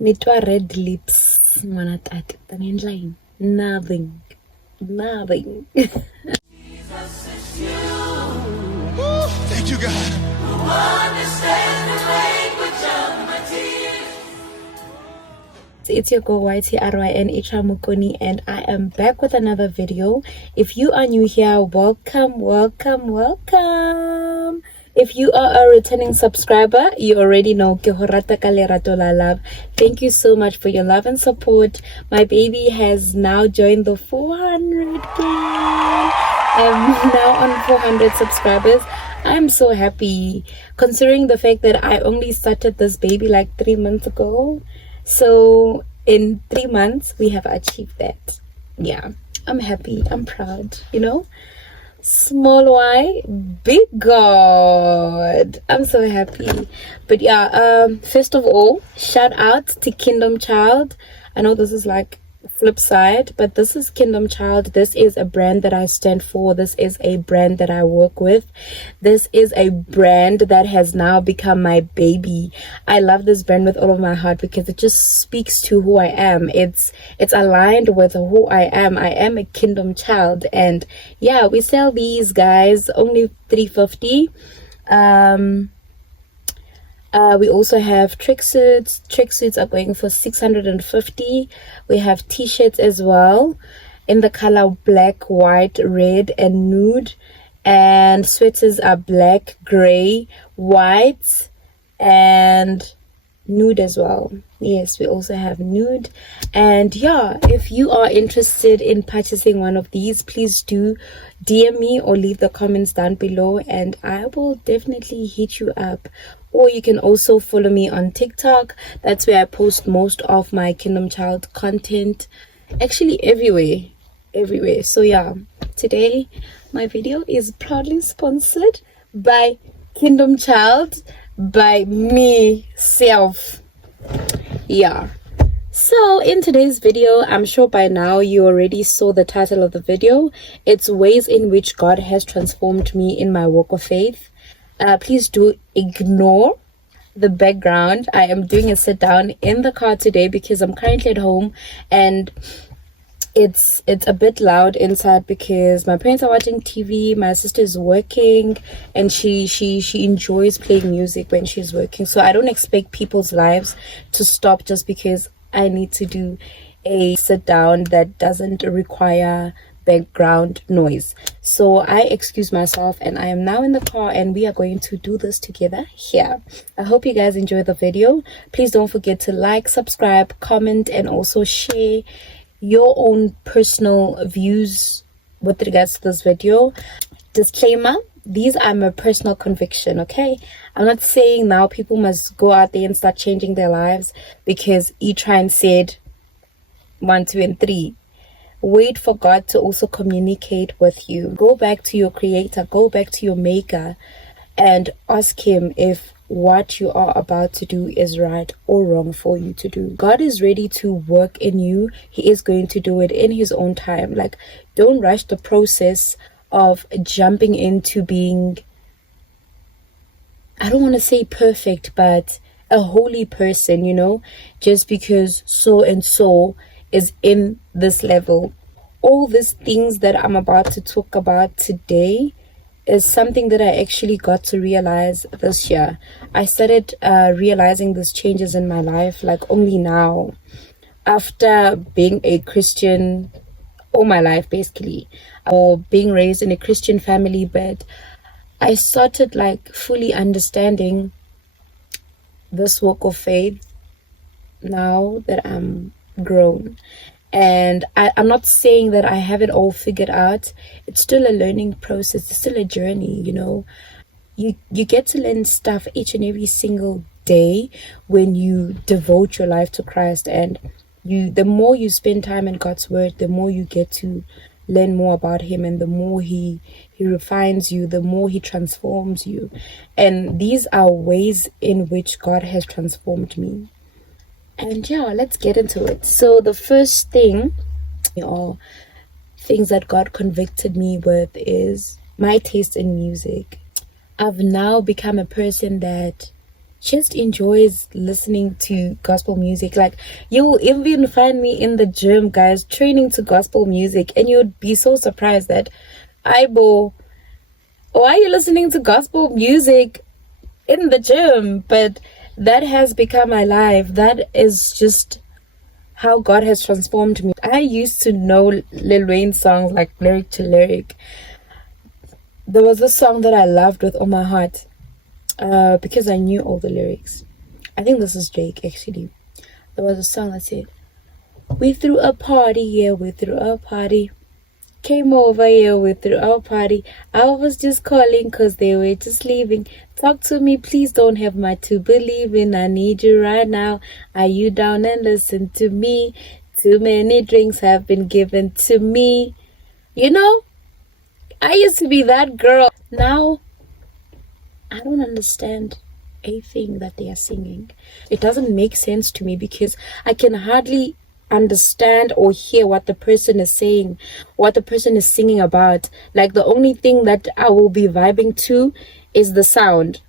Mitwa red lips. Manatat. Nothing. Nothing. Thank you, God. It's your girl YTRYN Mukoni, and I am back with another video. If you are new here, welcome. If you are a returning subscriber, you already know ke ho rata ka lerato la love. Thank you so much for your love and support. My baby has now joined the 400 gang. I'm now on 400 subscribers. I'm so happy considering the fact that I only started this baby like 3 months ago. So in 3 months we have achieved that. Yeah, I'm happy, I'm proud, small Y, big God. I'm so happy. But yeah, first of all, shout out to Kingdomchild. I know this is like flip side, but this is Kingdomchild. This is a brand that I stand for. This is a brand that I work with. This is a brand that has now become my baby. I love this brand with all of my heart because it just speaks to who I am. It's aligned with who I am. I am a Kingdomchild, and yeah, we sell these guys only $350. We also have tracksuits. Tracksuits are going for $650. We have t-shirts as well in the color black, white, red, and nude. And sweaters are black, gray, white, and nude as well. Yes, we also have nude. And yeah, if you are interested in purchasing one of these, please do DM me or leave the comments down below, and I will definitely hit you up. Or you can also follow me on TikTok. That's where I post most of my Kingdomchild content. Actually everywhere. So yeah, today my video is proudly sponsored by Kingdomchild, by me self. Yeah, so in today's video, I'm sure by now you already saw the title of the video. It's ways in which God has transformed me in my walk of faith. Please do ignore the background. I am doing a sit down in the car today because I'm currently at home, and it's a bit loud inside because my parents are watching TV, my sister is working, and she enjoys playing music when she's working. So I don't expect people's lives to stop just because I need to do a sit down that doesn't require background noise. So I excuse myself, and I am now in the car, and we are going to do this together here. I hope you guys enjoy the video. Please don't forget to like, subscribe, comment, and also share your own personal views with regards to this video. Disclaimer, these are my personal conviction, okay? I'm not saying now people must go out there and start changing their lives because E-Trine said 1, 2, and 3. Wait for God to also communicate with you. Go back to your creator, go back to your maker, and ask him if what you are about to do is right or wrong for you to do. God is ready to work in you. He is going to do it in his own time. Like, don't rush the process of jumping into being, I don't want to say perfect, but a holy person, just because so and so is in this level. All these things that I'm about to talk about today is something that I actually got to realize this year. I started realizing these changes in my life like only now, after being a Christian all my life basically, or being raised in a Christian family. But I started like fully understanding this walk of faith now that I'm grown. And I'm not saying that I have it all figured out. It's still a learning process. It's still a journey, You get to learn stuff each and every single day when you devote your life to Christ. And the more you spend time in God's word, the more you get to learn more about him, and the more he refines you, the more he transforms you. And these are ways in which God has transformed me. And yeah, let's get into it. So the first thing, or things that God convicted me with, is my taste in music. I've now become a person that just enjoys listening to gospel music. Like, you will even find me in the gym, guys, training to gospel music, and you'd be so surprised that, Aibo, why are you listening to gospel music in the gym? But that has become my life. That is just how God has transformed me. I used to know Lil Wayne's songs like lyric to lyric. There was a song that I loved with all my heart, because I knew all the lyrics. I think this is Jake, actually. There was a song that said, "We threw a party, yeah, we threw a party. Came over here, we threw a party. I was just calling cause they were just leaving. Talk to me, please, don't have much to believe in. I need you right now. Are you down and listen to me? Too many drinks have been given to me." You know, I used to be that girl. Now, I don't understand a thing that they are singing. It doesn't make sense to me because I can hardly understand or hear what the person is saying, what the person is singing about. Like, the only thing that I will be vibing to is the sound.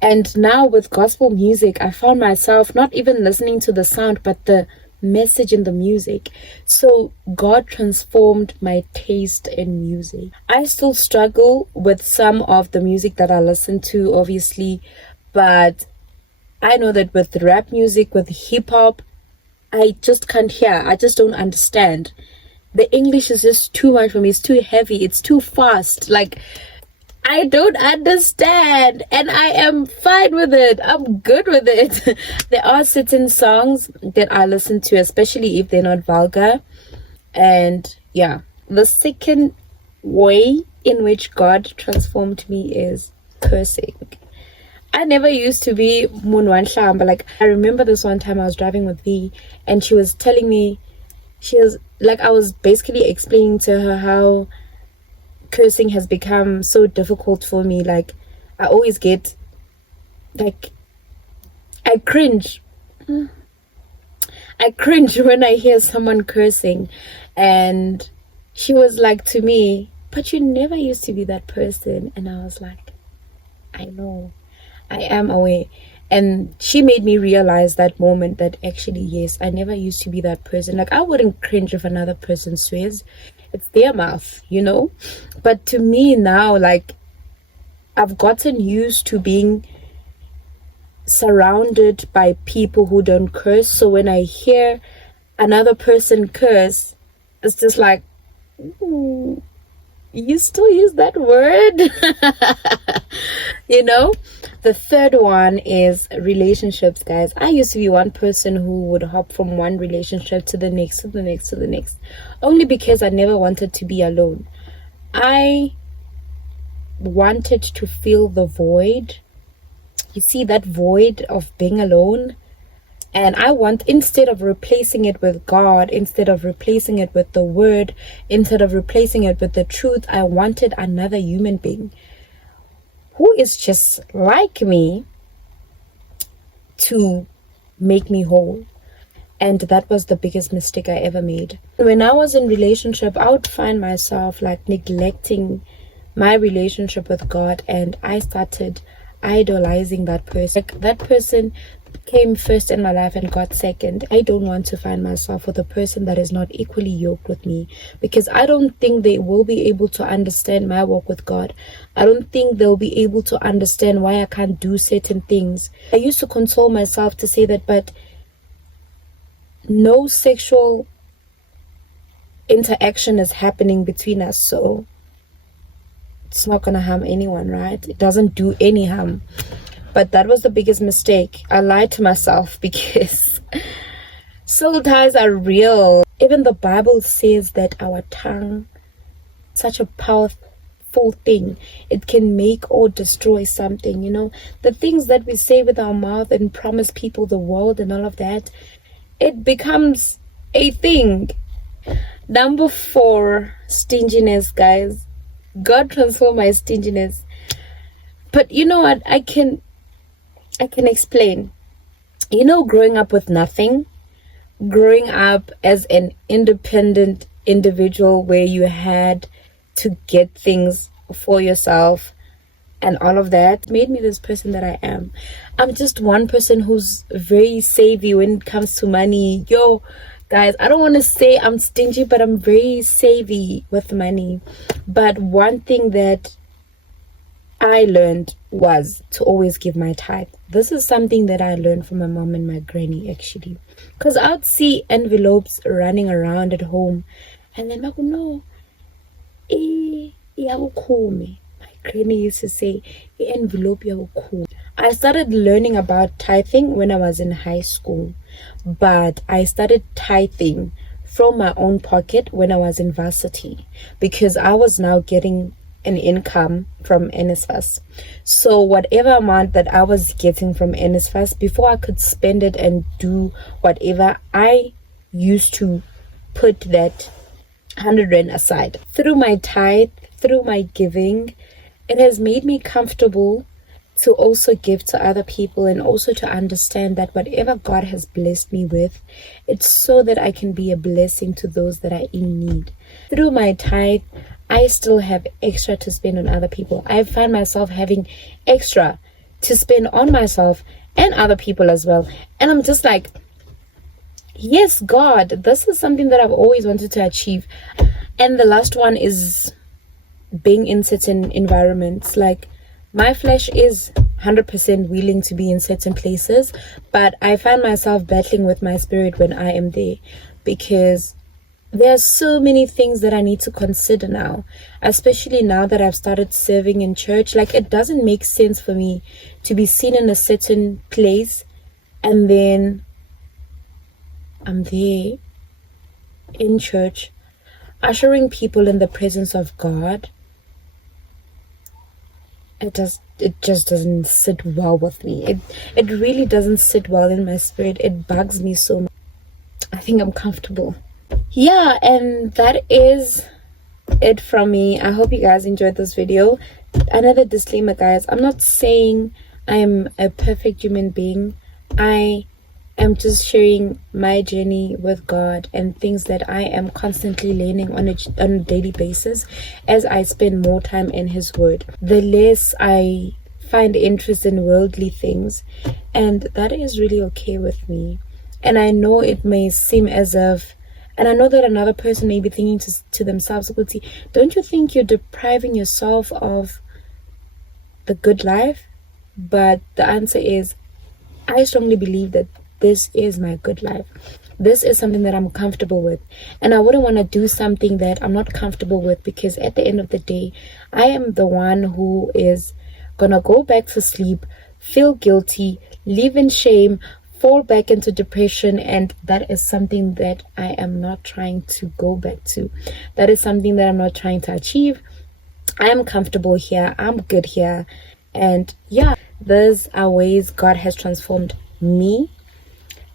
And now with gospel music, I found myself not even listening to the sound, but the message in the music. So God transformed my taste in music. I still struggle with some of the music that I listen to, obviously, but I know that with rap music, with hip hop, I just can't hear. I just don't understand. The English is just too much for me. It's too heavy. It's too fast. Like, I don't understand, and I am fine with it. I'm good with it. There are certain songs that I listen to, especially if they're not vulgar. And yeah, the second way in which God transformed me is cursing. I never used to be Munwan but like, I remember this one time I was driving with V, and she was telling me, she was like, I was basically explaining to her how cursing has become so difficult for me. Like, I always get, like, I cringe when I hear someone cursing. And she was like to me, "But you never used to be that person." And I was like, I know, I am aware. And she made me realize that moment that actually, yes, I never used to be that person. Like, I wouldn't cringe if another person swears. It's their mouth, you know. But to me now, like, I've gotten used to being surrounded by people who don't curse. So when I hear another person curse, it's just like, "Ooh, you still use that word?" You know. The third one is relationships, guys. I used to be one person who would hop from one relationship to the next, to the next, to the next, only because I never wanted to be alone. I wanted to fill the void. You see, that void of being alone. And I want, instead of replacing it with God, instead of replacing it with the word, instead of replacing it with the truth, I wanted another human being who is just like me to make me whole. And that was the biggest mistake I ever made. When I was in relationship, I would find myself like neglecting my relationship with God, and I started idolizing that person. Like, that person came first in my life and God second. I don't want to find myself with a person that is not equally yoked with me, because I don't think they will be able to understand my walk with God. I don't think they'll be able to understand why I can't do certain things. I used to console myself to say that, but no sexual interaction is happening between us, so it's not gonna harm anyone, right? It doesn't do any harm. But that was the biggest mistake. I lied to myself because soul ties are real. Even the Bible says that our tongue, such a powerful thing, it can make or destroy something. You know, the things that we say with our mouth and promise people the world and all of that, it becomes a thing. Number 4, stinginess, guys. God transformed my stinginess. But you know what? I can explain. You know, growing up with nothing, growing up as an independent individual where you had to get things for yourself, and all of that made me this person that I am. I'm just one person who's very savvy when it comes to money. Yo, guys, I don't want to say I'm stingy, but I'm very savvy with money. But one thing that I learned was to always give my tithe. This is something that I learned from my mom and my granny, actually. Because I'd see envelopes running around at home, and then I go, no, my granny used to say, envelope cool. I started learning about tithing when I was in high school, but I started tithing from my own pocket when I was in varsity, because I was now getting an income from NSFAS. So whatever amount that I was getting from NSFAS, before I could spend it and do whatever, I used to put that 100 Rand aside. Through my tithe, through my giving, it has made me comfortable to also give to other people, and also to understand that whatever God has blessed me with, it's so that I can be a blessing to those that are in need. Through my tithe, I still have extra to spend on other people. I find myself having extra to spend on myself and other people as well. And I'm just like, yes, God, this is something that I've always wanted to achieve. And the last one is being in certain environments. Like, my flesh is 100% willing to be in certain places, but I find myself battling with my spirit when I am there, because there are so many things that I need to consider now, especially now that I've started serving in church. Like, it doesn't make sense for me to be seen in a certain place and then I'm there in church ushering people in the presence of God. It just doesn't sit well with me. It really doesn't sit well in my spirit. It bugs me so much. I think I'm comfortable. Yeah, and that is it from me. I hope you guys enjoyed this video. Another disclaimer, guys, I'm not saying I am a perfect human being. I am just sharing my journey with God and things that I am constantly learning on a daily basis as I spend more time in His Word. The less I find interest in worldly things, and that is really okay with me. And I know it may seem as if, and I know that another person may be thinking to themselves, don't you think you're depriving yourself of the good life? But the answer is, I strongly believe that this is my good life. This is something that I'm comfortable with. And I wouldn't want to do something that I'm not comfortable with, because at the end of the day, I am the one who is going to go back to sleep, feel guilty, live in shame, fall back into depression, and that is something that I am not trying to go back to. That is something that I'm not trying to achieve. I am comfortable here. I'm good here. And yeah, those are ways God has transformed me,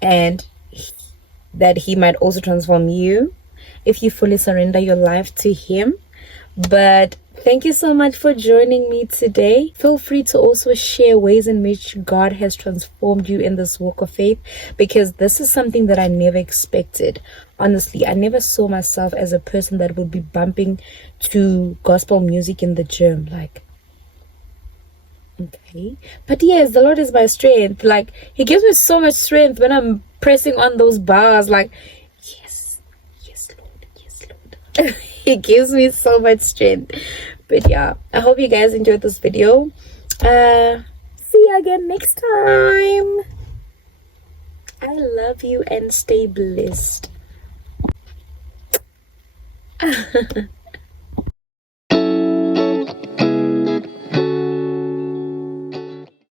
and that He might also transform you if you fully surrender your life to Him. But thank you so much for joining me today. Feel free to also share ways in which God has transformed you in this walk of faith, because this is something that I never expected. Honestly, I never saw myself as a person that would be bumping to gospel music in the gym. Like, okay, but yes, the Lord is my strength. Like, He gives me so much strength when I'm pressing on those bars. Like, yes, Lord, yes, Lord. He gives me so much strength. But yeah, I hope you guys enjoyed this video. See you again next time. I love you and stay blessed.